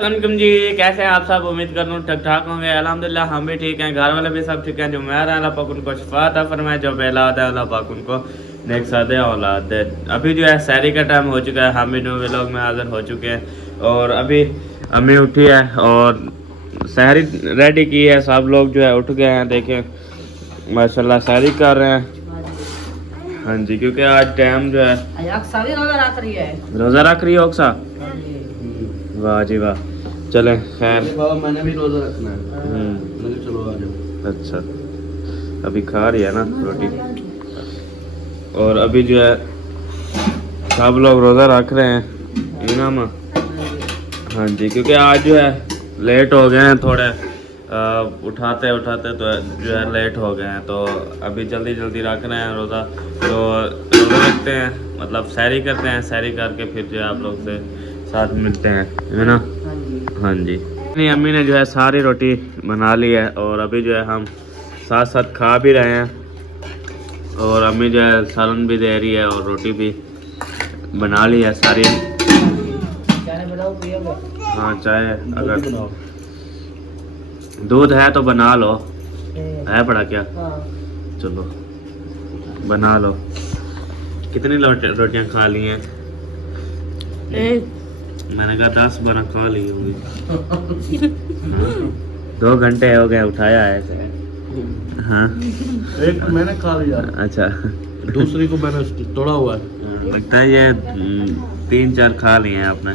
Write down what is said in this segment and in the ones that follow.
Welcome जी, कैसे हैं आप सब। उम्मीद कर लूँ ठीक ठाक होंगे। अल्हम्दुलिल्लाह हम भी ठीक हैं, घर वाले भी सब ठीक हैं। जो मेरा अल्लाह पाक उनको शफा अता फरमाए, जो बेलाद है अल्लाह पाक उनको नेक सादे औलाद दे। अभी जो है सहरी का टाइम हो चुका है, हम भी न्यू व्लॉग में हाजिर हो चुके हैं। और अभी अम्मी उठी है और सहरी रेडी की है। सब लोग जो है उठ गए हैं, देखें माशाल्लाह सहरी कर रहे हैं। हाँ जी, क्योंकि आज टाइम जो है रोज़ा रख रही है ओक्सा। वाह जी वाह, चले खैर। बाबा मैंने भी रोजा रखना है। मैंने चलो आ जाओ। अच्छा, अभी खा रही है ना रोटी। और अभी जो है सब लोग रोज़ा रख रहे हैं इनाम। हाँ जी, क्योंकि आज जो है लेट हो गए हैं थोड़े, उठाते उठाते तो जो है लेट हो गए हैं। तो अभी जल्दी जल्दी रख रहे हैं रोज़ा। तो रोज़ा रखते हैं, मतलब सैरी करते हैं। सैरी करके फिर जो है आप लोग से साथ मिलते हैं, है ना। हाँ जी, नहीं अम्मी ने जो है सारी रोटी बना ली है और अभी जो है हम साथ साथ खा भी रहे हैं। और अम्मी जो है सालन भी दे रही है और रोटी भी बना ली है सारी। हाँ चाय, अगर दूध है तो बना लो, है बड़ा क्या। चलो बना लो। कितनी रोटियां खा ली हैं? मैंने कहा 10-12 खा ली होगी। 2 घंटे हो गए उठाया है। हाँ एक मैंने खा लिया। अच्छा, दूसरी को मैंने तोड़ा हुआ है। लगता है ये 3-4 खा लिए हैं आपने।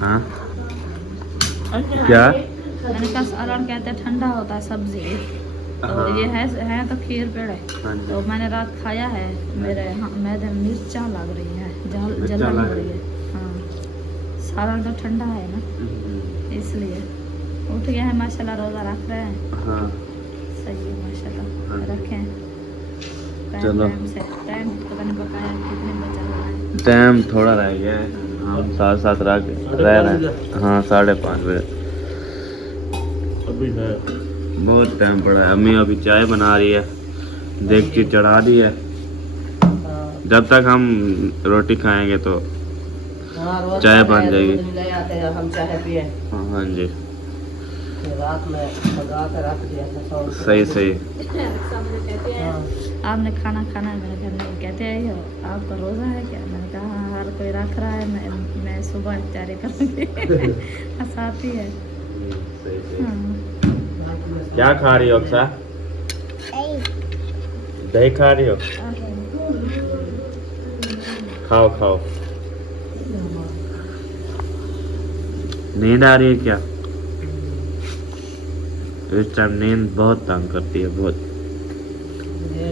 हाँ क्या? मैंने कहा सालन कहते हैं ठंडा होता है सब्जी। तो ये है तो खीर पेड़े। तो मैंने रात खाया है, मेरे मैदे में मिर्चा लग रही है, जलन हो रही है। हाँ, सालन तो ठंडा है ना, इसलिए उठ गया है माशाल्लाह, रोज़ा रख रहे हैं। हाँ सही है माशाल्लाह, रखें। चलो टाइम पता नहीं बताया कितने बचा हुआ है। टाइम थोड़ा रह गया है, हम साथ साथ रह रहे हैं। हाँ 5:30 बजे अभी है, बहुत टाइम पड़ा है। अम्मी अभी चाय बना रही है, देगची चढ़ा दी है। जब तक हम रोटी खाएंगे तो चाय बन जाएगी। हम चाय पिए। हाँ जी, रात में लगा कर रख दिया था। सही सही। आपने खाना खाना है मेरे घर में, कहते हैं हो आपका रोज़ा है क्या? मैंने कहा हाँ, हर कोई रख रहा है, मैं सुबह तैयारी करूँगी। हंसाती है। हाँ। क्या खा रही हो अक्सा? दही खा रही हो? खाओ खाओ। नींद आ रही है क्या? इस टाइम नींद बहुत तंग करती है, बहुत।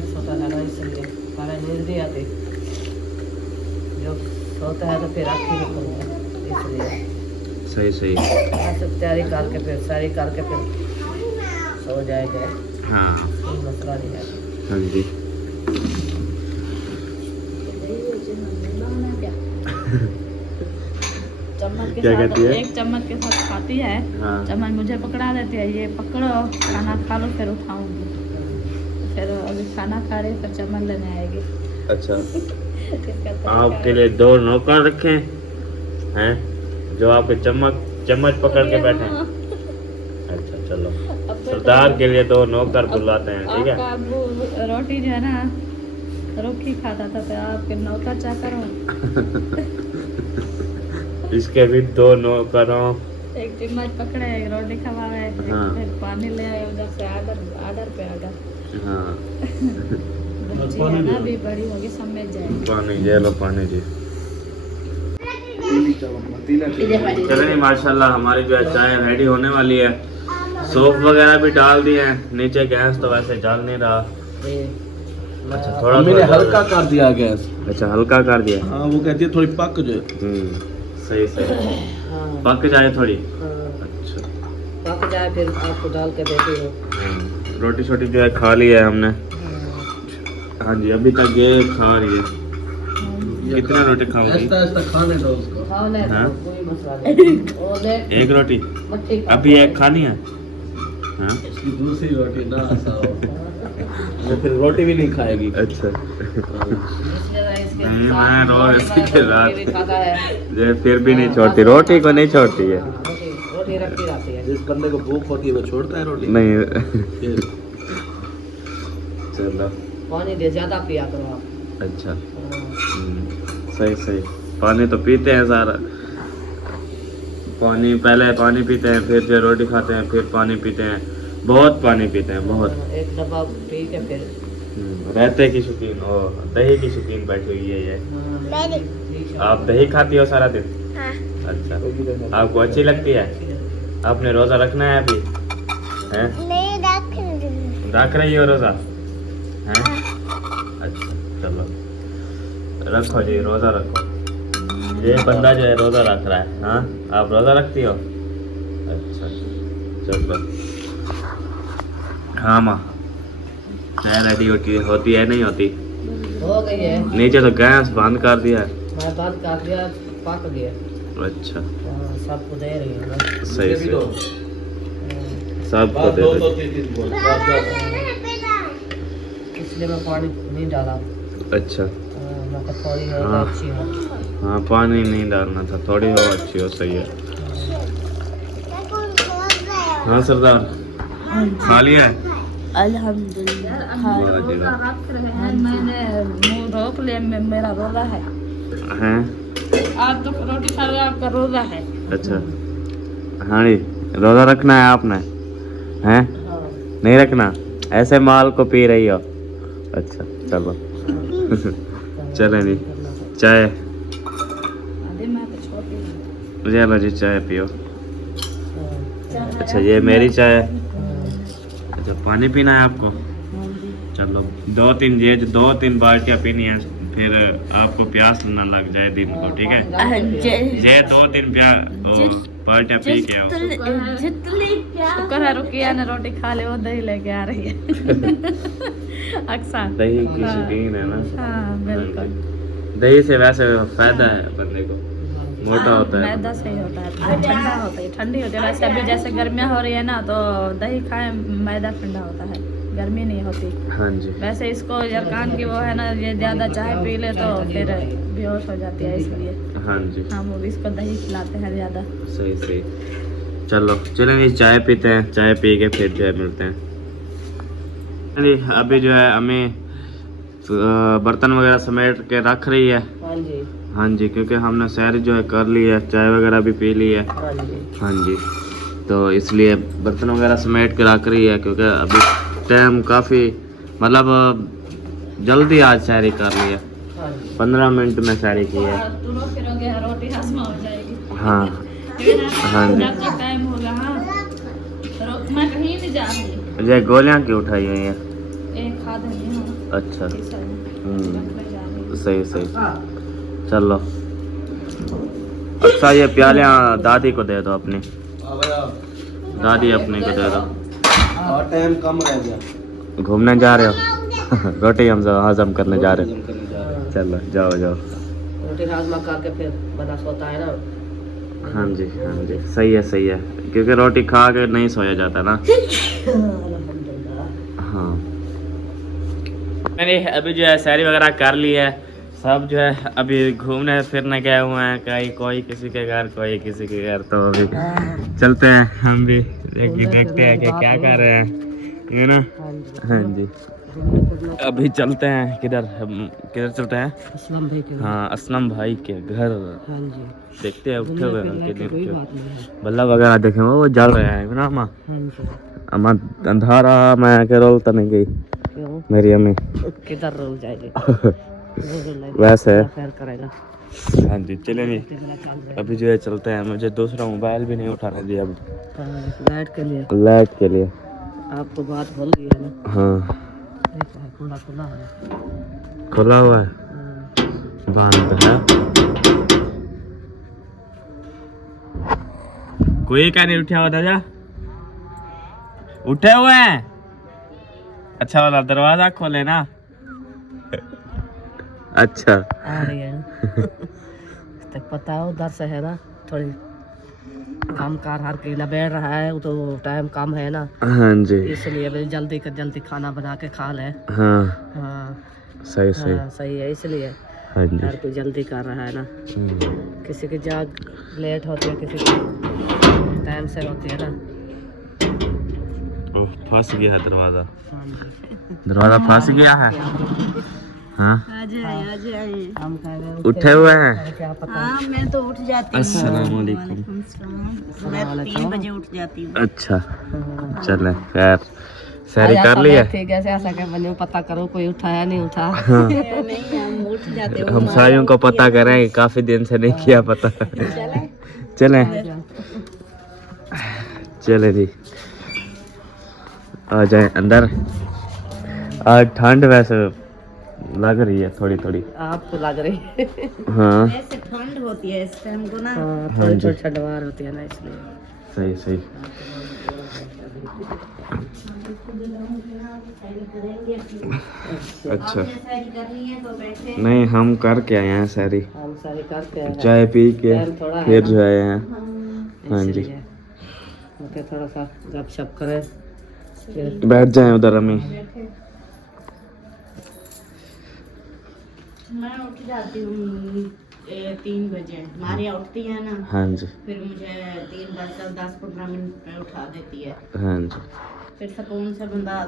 सोता है ना, इसलिए नींद नहीं आती। जो सोता है तो फिर आँख ही खुलती है, इसलिए। सही सही। सब तैयारी करके फिर सारी करके फिर सो जाएगा। हाँ कोई मसला नहीं है। हाँ जी। चम्मच के क्या साथ कहती है? एक चम्मच के साथ खाती है। हाँ। चम्मच मुझे पकड़ा देती है, ये पकड़ो खाना खा लो फिर उठाऊंगी। फिर अभी खाना खा रही फिर चम्मच लेने आएगी। अच्छा, आपके लिए 2 नौकर रखे हैं जो आपके चम्मच पकड़ के बैठे हैं। अच्छा चलो, सरदार के लिए 2 नौकर बुलाते हैं, ठीक है। आपका अब्बू रोटी जो है ना रोटी खाता था, तो आपके नौकर चाकर हो। इसके भी 2 नौकरों। एक चम्मच पकड़े, एक रोटी खवावे, हाँ। फिर पानी ले आए उधर से, आर्डर पे आर्डर। हाँ बच्ची है ना, अभी बड़ी होगी समझ जाएगी। पानी ये लो, पानी जी। चलिए माशाल्लाह हमारी जो है चाय रेडी होने वाली है। सूप वगैरह भी डाल दिए हैं। नीचे गैस तो वैसे जल नहीं रहा। अच्छा थोड़ा मैंने हल्का कर दिया गैस। अच्छा हल्का कर दिया। हाँ, वो कहती है थोड़ी पक जाए। सही सही, पक जाए थोड़ी। अच्छा पक जाए फिर आपको डाल के देती हूँ। रोटी छोटी जो है खा ली है हमने। हाँ जी, अभी तक ये खा रही है। कितने रोटी खाओगी? ऐसा खाने दो उसको। हाँ? कोई मसला नहीं। 1 रोटी अभी 1 खानी है। हाँ? इसकी दूसरी रोटी ना खाओ, वो फिर रोटी भी नहीं खाएगी। अच्छा नहीं, मैं रोज इसी के साथ फिर भी नहीं छोड़ती, रोटी को नहीं छोड़ती है। रोटी रखी रहती है। जिस बंदे को भूख होती है वो छोड़ता है रोटी नहीं फिर चलो पानी दे ज्यादा पिया करो आप। अच्छा हाँ। सही सही। पानी तो पीते हैं सारा, पानी पहले पानी पीते हैं, फिर जो रोटी खाते हैं, फिर पानी पीते हैं, बहुत पानी पीते हैं बहुत। एक डब्बा पी के फिर रहते की शौकीन हो, दही की शौकीन बैठी हुई है ये। हाँ, आप दही खाती हो सारा दिन? हाँ। अच्छा, आपको अच्छी लगती है? आपने रोज़ा रखना है अभी हैं? नहीं रख रख रही हो रोज़ा हैं? अच्छा चलो रखो जी, रोज़ा रखो। ये बंदा जो है रोज़ा रख रहा है। हाँ, आप रोज़ा रखती हो? अच्छा चलो। हाँ माँ, चाय रेडी होती है नहीं होती? हो गई है। नीचे तो गैस बंद कर दिया है। मैं बंद कर दिया, पक गया। अच्छा हाँ, सबको दे रही है ना। सही भी से दो। सबको बस दे दो दो। तो तीन बोल इसलिए मैं पानी नहीं डाला। अच्छा मैं तो थोड़ी हाँ। और अच्छी हो। हाँ, पानी नहीं डालना था, थोड़ी हो अच्छी हो। सही है। हाँ सरदार, खा लिया है? यार हम रोजा रख रहे हैं, मैंने मुंह रोक लिया, मेरा रोजा है। हैं? आप तो रोटी खा रहे हो, आपका रोजा है। अच्छा हाँ जी, रोज़ा रखना है आपने हैं? हाँ। नहीं रखना, ऐसे माल को पी रही हो? अच्छा चलो चले जी, चाय। अरे मैं तो छोटी हूँ। चलो जी चाय पियो। हाँ। अच्छा ये मेरी चाय है। हाँ। अच्छा पानी पीना है आपको? चलो दो तीन बाल्टियाँ पीनी है, फिर आपको प्यास ना लग जाए दिन को, ठीक है? ये 2-3 बाल्टियाँ पी के आओ। शुक्र है रुकिया ने रोटी खा ले, वो दही लेके आ रही है अक्सर दही की शौकीन है ना? हाँ बिल्कुल। दही से वैसे फायदा है बंदे को, मोटा होता है। मैदा सही होता है, दही ठंडा होता है, ठंडी होती है। वैसे अभी जैसे गर्मियाँ हो रही है ना, तो दही खाए मैदा ठंडा होता है, गर्मी नहीं होती। हाँ जी वैसे इसको जरकान की वो है ना, ये ज़्यादा चाय पी ले तो फिर बेहोश हो जाती है, इसलिए हाँ जी हम इसको दही खिलाते हैं ज़्यादा। सही सही। चलो चलें जी, चाय पीते हैं, चाय पी के फिर जो है मिलते हैं जी। अभी जो है हमें बर्तन वगैरह समेट के रख रही है। हाँ जी। हाँ जी, क्योंकि हमने सैर जो है कर ली है, चाय वगैरह भी पी ली है। हाँ जी। हाँ जी, तो इसलिए बर्तन वगैरह समेट के रख रही है, क्योंकि अभी टाइम काफ़ी मतलब जल्दी आज सैरी कर ली है। हाँ जी। 15 मिनट में सैरी की है। तुरो फिरोगे रोटी हजमा हो जाएगी। हाँ हाँ जी। जब तक टाइम होगा। हाँ मैं कहीं नहीं जा रही, ये गोलियां क्यों उठाई हुई हैं? एक खा देनी हूँ। अच्छा हम्म, सही सही। चलो अच्छा, ये प्यालियां दादी को दे दो अपनी, दादी अपनी को दे दो। और टाइम कम रह गया। घूमने जा रहे हो? रोटी हम हजम करने जा रहे हो? करने जा रहे हैं। चलो जाओ जाओ। रोटी हाजमा करके फिर बना सोता है ना। हाँ जी हाँ जी, सही है, क्योंकि रोटी खा के नहीं सोया जाता ना। हाँ मैंने अभी जो है सैरी वगैरह कर ली है, सब जो है अभी घूमने फिरने गए हुए हैं, कहीं कोई किसी के घर, कोई किसी के घर। तो अभी चलते हैं हम भी, देखते हैं कि क्या कर रहे हैं, ये ना। हाँ जी अभी चलते हैं, किधर चलते हैं? असलम भाई के। हाँ असलम भाई के घर हाँ जी। देखते हैं, उठे हुए हैं कोई उनके बात नहीं है। बल्ला वगैरह देखे वो जल रहे हैं ना माँ। हाँ जी। अम्मा अंधारा मैं के रोल तो नहीं गई क्यों? मेरी अम्मी किधर रोल जाएगी? वैसे खैर करेगा। हाँ जी चले नहीं, अभी जो है चलते हैं। मुझे दूसरा मोबाइल भी नहीं उठाने दिया अब लाइट के लिए। लाइट के लिए। आपको बात भूल गई है ना। हाँ खुला खुला है। खुला हुआ है, हाँ। बंद है। कोई क्या नहीं उठा हुआ दादा? उठे हुए हैं? अच्छा वाला दरवाजा खोले ना। अच्छा आ रही है तक पता है, उधर से है ना थोड़ी काम कार हर के बैठ रहा है, वो तो टाइम कम है ना, हाँ जी इसलिए भाई जल्दी खाना बना के खा ले। हाँ हाँ सही सही। हाँ सही है, इसलिए हाँ जी हर कोई जल्दी कर रहा है ना। हम्म, किसी की जाग लेट होती है, किसी की टाइम से होती है ना। ओह, फंस गया है दरवाजा। हाँ जी। दरवाजा फंस गया है। हाँ, हम कह रहे हैं उठे हुए हैं। क्या पता। हाँ मैं तो उठ जाती हूँ। अस्सलाम वालेकुम। मैं 3 बजे उठ जाती हूँ। अच्छा, चले खैर, सैरी कर लिया। ठीक है, ऐसा क्या बने पता करो कोई उठाया नहीं उठा। नहीं हम उठ जाते हैं। हम सायों को पता करें, काफी दिन से नहीं किया पता। चले चले जी, आ जाए अंदर। आज ठंड वैसे लग रही है थोड़ी थोड़ी। आपको लग रही है? हाँ ऐसे ठंड होती है इस टाइम को ना। थोड़ी थोड़ी ठंडवार होती है ना, इसलिए। सही सही। अच्छा, करनी है तो बैठे। नहीं हम करके आए हैं सैरी, हम सारे करते हैं। चाय पी के टाइम थोड़ा है फिर ना। जो आए हैं। हाँ जी, इसलिए ओके, थोड़ा सा गपशप करें फिर। बैठ जाए उधर अम्मी। मैं उठ जाती हूँ 3 बजे। मारिया उठती है ना, हाँ जी, फिर मुझे 3 बजकर 10-15 मिनट पे उठा देती है। हाँ जी, फिर सुकून से बंदा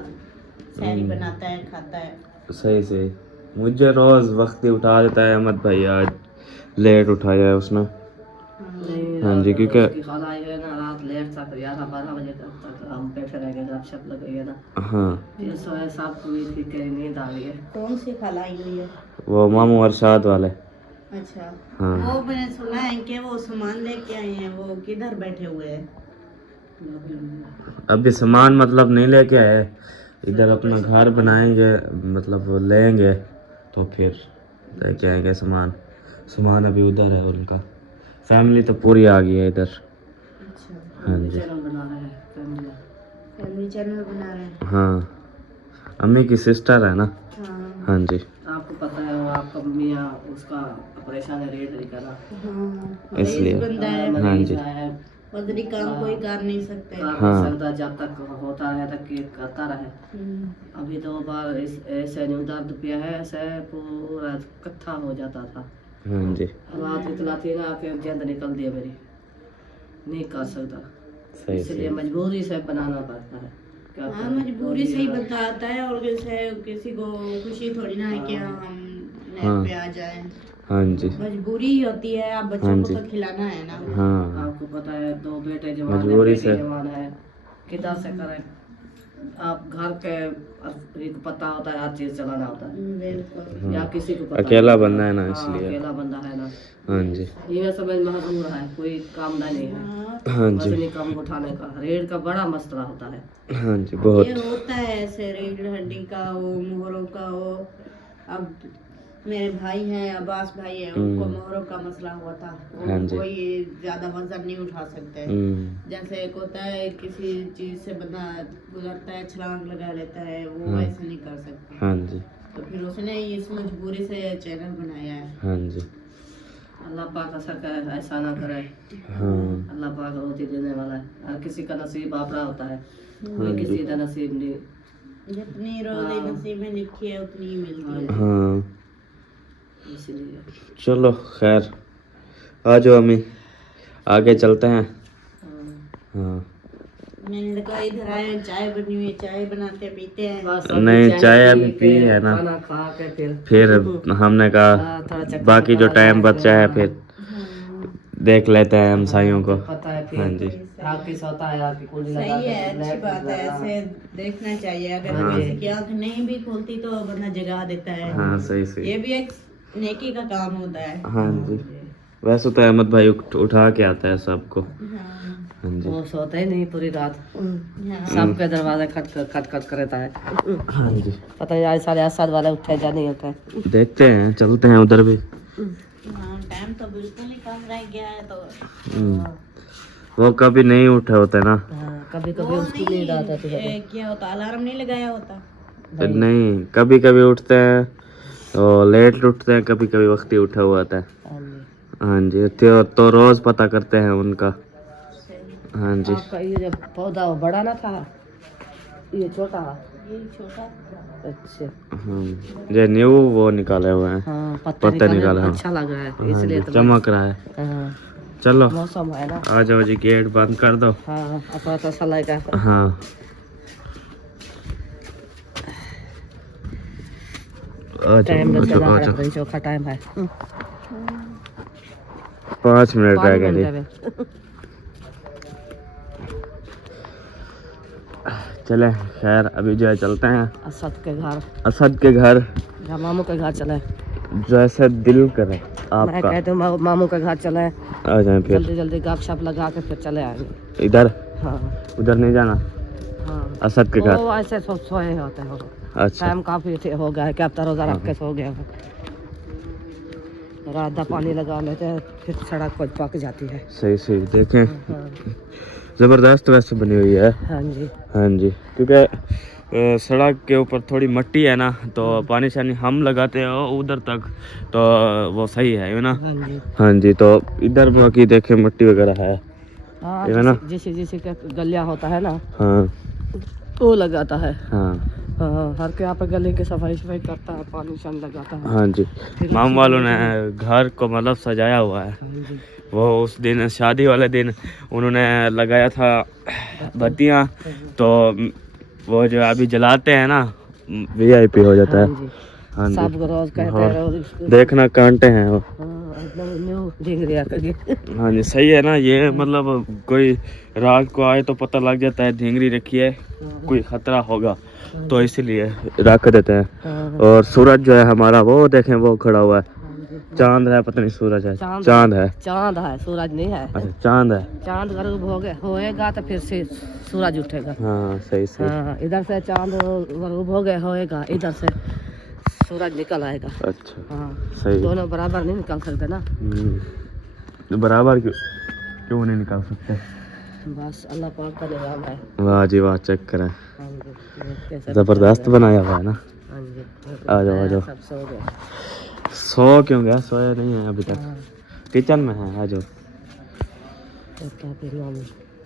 सैरी बनाता है, खाता है। सही सही। मुझे रोज वक्त ही उठा देता है अहमद भाई, आज लेट उठाया है उसने। हाँ जी, क्योंकि खाना आई है ना, रात लेट तक 11-12 बजे तक हम बैठे रह गए, गपशप लग गई है ना। हाँ, फिर सोए साहब को भी ठीक है, नींद आ गई है। कौन सी खलाई हुई है? वो मामू अरशाद वाले। अच्छा, हाँ, वो मैंने सुना है कि वो सामान लेके आए हैं। वो किधर बैठे हुए हैं? अभी सामान मतलब नहीं लेके आए, इधर अपना घर बनाएंगे, मतलब वो लेंगे तो फिर लेके आएंगे सामान। सामान अभी उधर है उनका। फैमिली तो पूरी आ गई है इधर। अच्छा, हाँ जी, चैनल बना रहे हैं फैमिली। फैमिली चैनल बना रहे हैं। हाँ, अम्मी की सिस्टर है ना। हाँ हाँ जी, आपको पता है वो आपका मियाँ उसका ऑपरेशन है, रेड नहीं करा। हाँ, इसलिए। मरीज बंदा है। हाँ जी, बदरी काम कोई कर नहीं सकते। हाँ। सकता, जब तक होता है तक ये करता रहे। अभी 2 बार ऐसे नहीं दर्द पिया है, ऐसे पूरा कत्था हो जाता था। हाँ जी, हालात इतना थी ना कि जिंद निकल दी मेरी, नहीं कर सकता। सही इसलिए सही। मजबूरी से बनाना पड़ता है। क्या हाँ, करें? मजबूरी से ही बंदा आता है। और जैसे किसी को खुशी थोड़ी ना है कि हम हाँ। नेट पे आ जाए। हाँ जी, मजबूरी ही होती है। आप बच्चों हाँ को जी। तो खिलाना है ना। हाँ, आपको पता है 2 बेटे जवान है, मजबूरी बेटी से। जवान है, किधर से करें? आप घर के एक पता होता है, हर चीज चलाना होता है। बिल्कुल। या किसी को पता अकेला नहीं होता। बंदा है ना, हाँ, इसलिए। अकेला बंदा है ना, हाँ जी, ये समझ मजबूर है, कोई काम नहीं है। हाँ, हाँ जी, वजनी कम उठाने का रेड का बड़ा मसला होता है। हाँ जी, ये बहुत। होता है ऐसे रीढ़ हड्डी का हो, मोहरों का हो। अब मेरे भाई हैं, अब्बास भाई है, उनको मोहरों का मसला हुआ था। हाँ जी। कोई ज्यादा वजन नहीं उठा सकते। जैसे एक होता है किसी चीज से बंदा गुजरता है, छलांग लगा लेता है, वो ऐसे नहीं कर सकते। हाँ जी, तो फिर उसने इस मजबूरी से चैनल बनाया है। हाँ जी, अल्लाह पाक असर करे, ऐसा ना करे। हाँ, अल्लाह पाक रोटी देने वाला है, हर किसी का नसीब आपरा होता है, हाँ कोई जी। किसी का नसीब नहीं। जितनी रोजी नसीब में लिखी है उतनी ही मिलती है। हाँ, इसलिए चलो खैर, आ जाओ अम्मी, आगे चलते हैं। हाँ, मैंने कहा इधर आए, चाय बनी हुई है, चाय बनाते पीते हैं। बस नहीं, चाय अभी पी है ना। खाना खा के फिर हमने कहा थोड़ा चक्कर बाकी जो लगा टाइम लिया। बचा है फिर देख लेते हैं हम साइयों को। पता है हाँ फिर जी, आपकी सोता है, आपकी कुंडी लगा सही के है, अच्छी लाइट बात है। लगा। ऐसे देखना चाहिए। अगर हाँ। किसी की आंख नहीं भी खुलती तो बंदा जगा देता है। हाँ सही सही। ये भी एक नेकी का काम होता है। हाँ जी, वैसे तो अहमद भाई उठा के आता है सबको। हाँ। हाँ जी, वो सोता ही नहीं पूरी रात, हाँ। सबके दरवाजा खट करता है। हाँ जी, पता है आज 7:30 वाले उठे जा नहीं उठे। देखते हैं, चलते हैं उधर भी। हाँ, टाइम तो बिल्कुल ही कम रह गया है तो। वो कभी नहीं उठे होते ना। कभी वो उसकी नहीं, नींद आता है। क्या होता, अलार्म नहीं लगाया होता। नहीं, कभी कभी उठते हैं तो लेट उठते हैं, कभी कभी वक्त ही उठा हुआ होता है। हाँ जी, तो रोज पता करते हैं उनका। हाँ जी, आपका ये जब पौधा वो बड़ा ना था, ये छोटा। ये छोटा। अच्छा, हाँ, ये न्यू वो निकाले हुए हैं। हाँ पत्ते निकाले, हाँ। अच्छा लग रहा है, हाँ इसलिए जी, तो चमक रहा है। हाँ, चलो मौसम है ना। आ जाओ जी, गेट बंद कर दो। हाँ अपना तो अच्छा लगेगा। हाँ आ टाइम जाओ, लगेगा, आ हरा जाओ। करी चोखा टाइम है। 5 मिनट रह गए जी। चले खैर अभी जो है चलते हैं असद के घर, असद के घर, या मामू के घर चले। जैसे दिल करे मैं आपका। कहते हूँ मामू के घर चले, आ जाए फिर। जल्दी जल्दी गप शप लगा के फिर चले आएंगे। इधर हाँ उधर नहीं जाना, हाँ असद के घर। वो ऐसे सोए होते हो। अच्छा टाइम काफी हो गया है, क्या अब रोजा रख के सो गया हो। रात दा पानी लगा लेते हैं, फिर सड़क पर पक जाती है। सही सही देखें, हाँ जबरदस्त वैसे बनी हुई है। हाँ जी। हाँ जी, क्योंकि सड़क के ऊपर थोड़ी मट्टी है ना, तो पानी शानी हम लगाते हैं उधर तक, तो वो सही है ना। हाँ जी हाँ जी, तो इधर बाकी देखे मट्टी वगैरह है। हाँ, ये है ना। जैसे जैसे का गलिया होता है ना, हाँ वो लगाता है। हाँ हाँ हर के यहाँ पे गली की सफाई करता है, पानी शान लगाता है। हाँ जी, फिर माम उसी वालों दिन ने घर को मतलब सजाया हुआ है। हाँ जी। वो उस दिन शादी वाले दिन उन्होंने लगाया था बत्तियाँ, तो वो जो अभी जलाते हैं ना, VIP हो जाता है। हाँ जी, हाँ जी, सब रोज कहते और हैं रोज देखना कांटे हैं वो। हाँ, एकदम न्यू दिख रहा कभी। हाँ जी सही है ना, ये मतलब कोई रात को आए तो पता लग जाता है ढींगरी रखी है, कोई खतरा होगा, तो इसलिए रख देते हैं। हाँ, और सूरज जो है हमारा, वो देखें वो खड़ा हुआ है। हाँ जी। चांद है, पता नहीं सूरज है, चांद चांद है। चांद है, सूरज नहीं है। अच्छा चांद है। चांद गरूब होएगा तो फिर से सूरज उठेगा। हाँ सही सही। हाँ इधर से चांद गरूब हो गए होएगा, इधर से सूरज निकल आएगा। अच्छा हाँ सही। दोनों बराबर नहीं निकल सकते ना। तो बराबर क्यों नहीं निकाल सकते? बस अल्लाह पाक का निजाम है। वाह जी वाह, चेक करें, हाँ जी, कैसे जबरदस्त बनाया हुआ है ना। हाँ जी। आ जाओ आ जाओ। सब सो गए। सो क्यों गया, सोया नहीं है अभी तक, हाँ किचन में है। आ जाओ। क्या फिर हम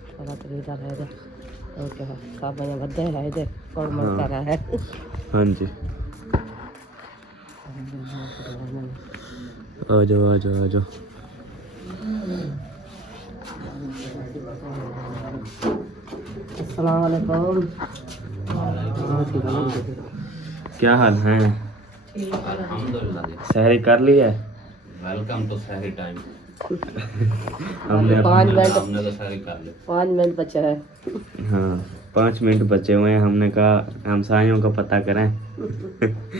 थोड़ा तो इधर है इधर, और क्या सब बने बद्दे है इधर और मर कर रहा है। हाँ जी आ जाओ आ जाओ आ जाओ। अस्सलाम वालेकुम। क्या हाल है? सहरी कर ली है? वेलकम टू सहरी टाइम। हमने 5 मिनट, हमने तो सहरी कर ली। 5 मिनट बचे हैं। हाँ 5 मिनट बचे हुए हैं, हमने कहा हमसायों का पता करें।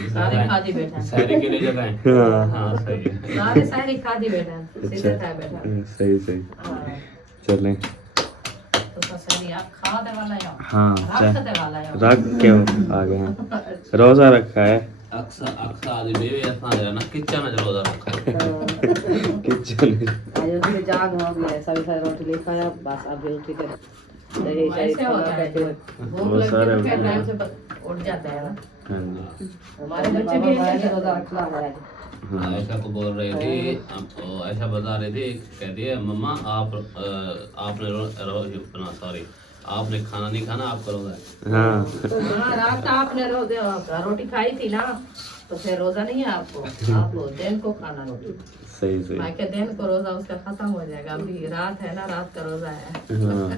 सारे खादी बैठा सहरी के लिए जगह है। हाँ हाँ सही है। सारे सारे खादी बैठा सीधे अच्छा था बैठा। सही सही, चलें। तो पसंद आप खा दे वाला या हाँ रख दे वाला या रख के आ गए हैं, रोज़ा रखा है। अक्सर आदमी बेबी ऐसा है ना, किचन में रोजा रखा है। किचन आज उसकी जाग हो गई है, सभी सारे रोटी नहीं खाया, बस अभी उठी के दही शाही ऐसे होता है, खाना भूख वो लगती सारे है तो फिर टाइम से उठ जाते हैं ना। हाँ जी हमारे बच्चे भी ऐसे रोजा रखना है। हाँ ऐसा को बोल रही थी, ऐसा बता रही थी, कहती है मम्मा आपने अपना सॉरी आपने खाना नहीं खाना, आपका रोजा है। हाँ हाँ रात को आपने रोटी खाई थी ना, तो फिर रोजा नहीं है आपको, आप दिन को खाना रोटी। सही सही। मैं के दिन को रोजा उसका खत्म हो जाएगा, अभी रात है ना, रात का रोजा है। हाँ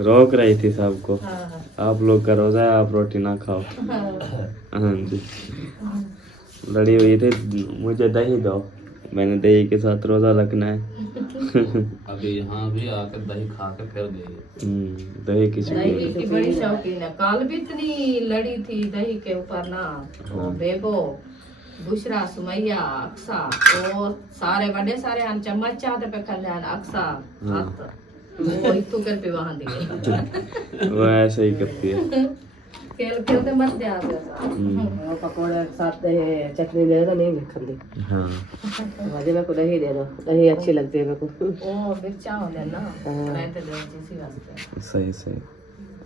रोक रही थी सबको, हाँ आप लोग का रोजा है, आप रोटी ना खाओ। हाँ जी, लड़ी हुई थी, मुझे दही दो, मैंने दही के साथ रोजा रखना है। अभी यहाँ भी आकर दही खा के फिर गई। दही की दही शौकीन। की बड़ी शौकीन है, कल भी इतनी लड़ी थी दही के ऊपर ना, वो बेबो बुशरा सुमैया अक्सा और सारे बड़े सारे हम चम्मच चाहते पे कल्याण अक्सा वो इतु कर पे वहां दिए। वो ऐसे ही करती है। खेल खेलते मत दे आगे। वो पकौड़े के साथ दही चटनी दे दो, नहीं खाती हाँ भाजी में को दही दे दो, दही अच्छी लगती है मेरे को। ओ मिर्चा होने ना रहते दे जिसी वास्ते। सही सही।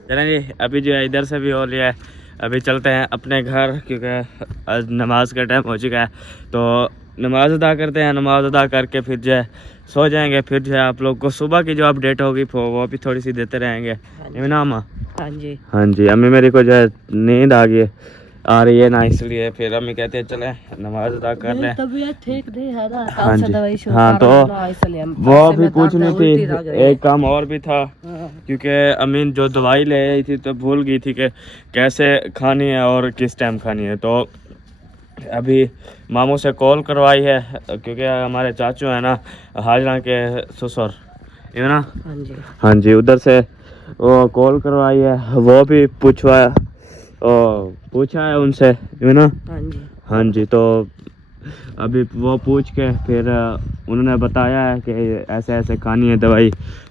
चलें जी, अभी जो है इधर से भी हो लिया है, अभी चलते हैं अपने घर, क्योंकि आज नमाज का टाइम हो चुका है। तो नमाज अदा करते हैं, नमाज अदा करके फिर जो है सो जाएंगे। फिर जो है आप लोग को सुबह की जो अपडेट होगी वो भी थोड़ी सी देते रहेंगे, ये ना अम्मा? हाँ जी हाँ जी, अम्मी मेरी को जो है नींद आ गई है, आ रही है ना, इसलिए फिर अम्मी कहते हैं चले नमाज अदा कर लें। तबीयत ठीक नहीं है ना, हाँ कल से जी, दवाई शुरू हाँ तो करना है, इसलिए हम वो पैसे भी में कुछ दर्द है, नहीं थी, उल्टी लग रही है। एक काम और भी था हाँ, क्योंकि अमीन जो दवाई ले आई थी तो भूल गई थी कि कैसे खानी है और किस टाइम खानी है। तो अभी मामू से कॉल करवाई है क्योंकि हमारे चाचू है ना हाजरा के ससुर, है ना। हाँ जी, हाँ जी, उधर से वो कॉल करवाई है, वो भी पूछा है उनसे, है ना। हाँ जी, हाँ जी, तो अभी वो पूछ के फिर उन्होंने बताया है कि ऐसे ऐसे खानी है दवाई,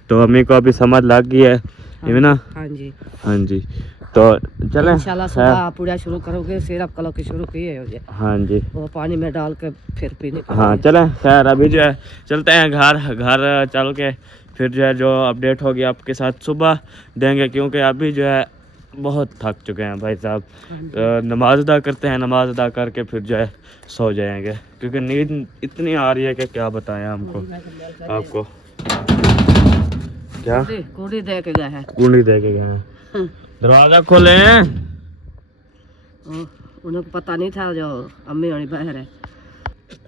तो अम्मी को अभी समझ लग गई है ना। हाँ जी। हाँ जी, तो चलें इंशाल्लाह सुबह पूरा शुरू करोगे, सिरप कलो की शुरू की है मुझे, हाँ जी, वो पानी में डाल के फिर पीने का। हाँ चलें। खैर अभी जो है चलते हैं घर चल के फिर जो है जो अपडेट होगी आपके साथ सुबह देंगे, क्योंकि अभी जो है बहुत थक चुके हैं भाई साहब। नमाज अदा करते हैं, नमाज अदा करके फिर जो है सो जाएंगे, क्योंकि नींद इतनी आ रही है कि क्या बताएं हमको आपको। क्या कुड़ी दे के गए हैं, कुंडी दे के गए हैं, दरवाजा खोले हैं। उनको पता नहीं था जो अम्मी वाली बाहर है,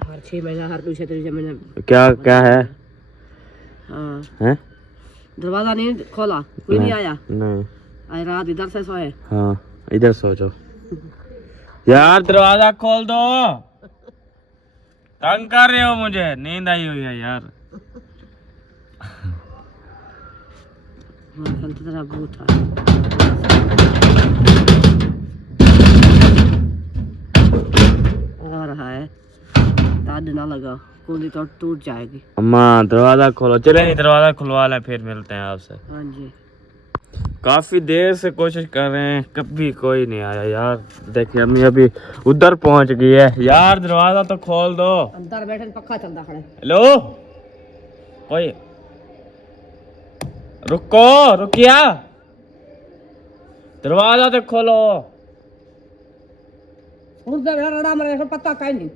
हर 6 महीना हर दूसरे तीसरे महीने। क्या क्या है हाँ, हैं? दरवाजा नहीं खोला, कोई नहीं आया, नहीं, आज रात इधर से सोए। हाँ इधर सो जाओ यार, दरवाजा खोल दो, तंग कर रहे हो मुझे, नींद आई हुई है यार। तेरा बूथ आ रहा है, ताद ना लगा, कुंडी तो टूट जाएगी। अम्मा दरवाजा खोलो, चले दरवाजा खुलवा लें, फिर मिलते हैं आपसे। हाँ जी, काफी देर से कोशिश कर रहे हैं, कभी कोई नहीं आया यार। देखिए अम्मी अभी उधर पहुंच गई है यार, दरवाजा तो खोल दो। अंदर बैठे पक्का चलता खड़े। हेलो, कोई रुकिया, दरवाजा तो खोलो। पता कहीं नहीं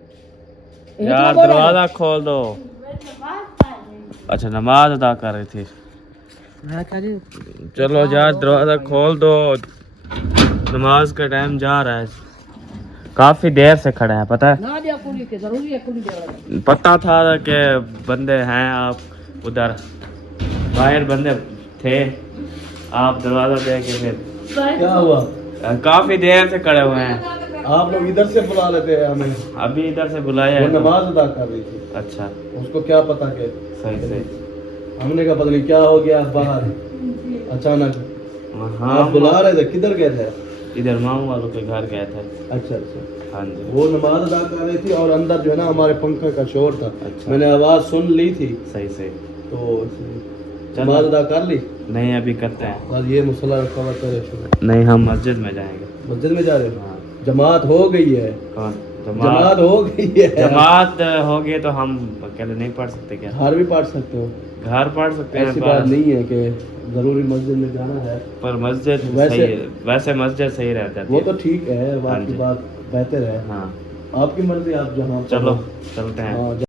यार दरवाजा खोल दो। अच्छा नमाज अदा कर रही थी, चलो यार दरवाजा खोल दो, नमाज का टाइम जा रहा है, काफी देर से खड़े हैं, पता है। ना दिया कुड़ी के, जरूरी है कुड़ी दे। पता था कि बंदे हैं आप उधर, बाहर बंदे थे, आप दरवाजा दे के फिर क्या हुआ? काफी देर से खड़े हुए हैं। आप लोग इधर से बुला लेते हैं हमें, अभी इधर से बुलाया वो है। नमाज अदा कर रही थी, अच्छा उसको क्या पता के सही सही। हमने कहा पता नहीं क्या हो गया बाहर अचानक। हाँ आप बुला रहे थे, किधर गए थे? इधर मामू वालों के घर गए थे। अच्छा अच्छा, हाँ जी वो नमाज अदा कर रही थी और अंदर जो है ना हमारे पंखे का शोर था। अच्छा। मैंने आवाज सुन ली थी, सही सही। तो नमाज अदा कर ली। नहीं अभी करते हैं, बस ये मुसल्ला रखा हुआ करे। नहीं हम मस्जिद में जाएंगे। मस्जिद में जा रहे हो? हाँ जमात हो गई है, कौन जमात हो गई है। जमात हो गई तो हम अकेले नहीं पढ़ सकते क्या? घर भी पढ़ सकते हो, घर पढ़ सकते हैं ऐसी बात नहीं है कि जरूरी मस्जिद में जाना है। पर मस्जिद वैसे- सही है, वैसे मस्जिद सही रहता वो है। तो ठीक है, हाँ बाकी जी। बात बेहतर है, हाँ आपकी मर्जी, आप जहाँ चलो चलते हैं। हाँ।